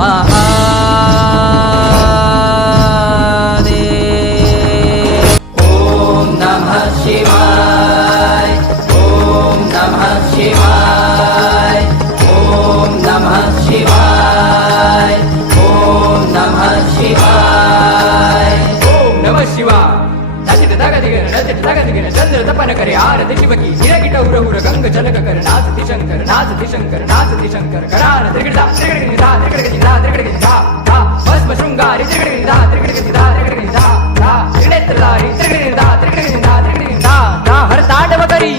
महादेव. ओम नमः शिवाय. ओम नमः शिवाय. ओम नमः शिवाय. ओम नमः शिवाय. ओम नमः शिवाय. नचित तगदिगन नचित तगदिगन चंद्र तपन करे आरती शिवकी हिरगिट उरहुर गंग जनक कर नाचति शंकर नाचति शंकर नाचति शंकर करार त्रिगड़ा त्रिगड़ा त्रिगड़ा त्रिगड़ा धा भस्म शृंगारी त्रिगड़ा त्रिगड़ा त्रिगड़ा धा त्रिनेत्रधारी त्रिगड़ा त्रिगड़ा त्रिगड़ा धा हर तांडव करी.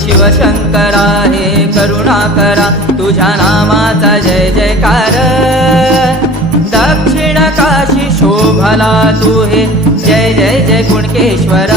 शिवशंकरा हे करुणाकरा तुझ्या नामाचा जय जयकार. दक्षिण काशी शोभला तू हे जय जय जय कुणकेश्वर.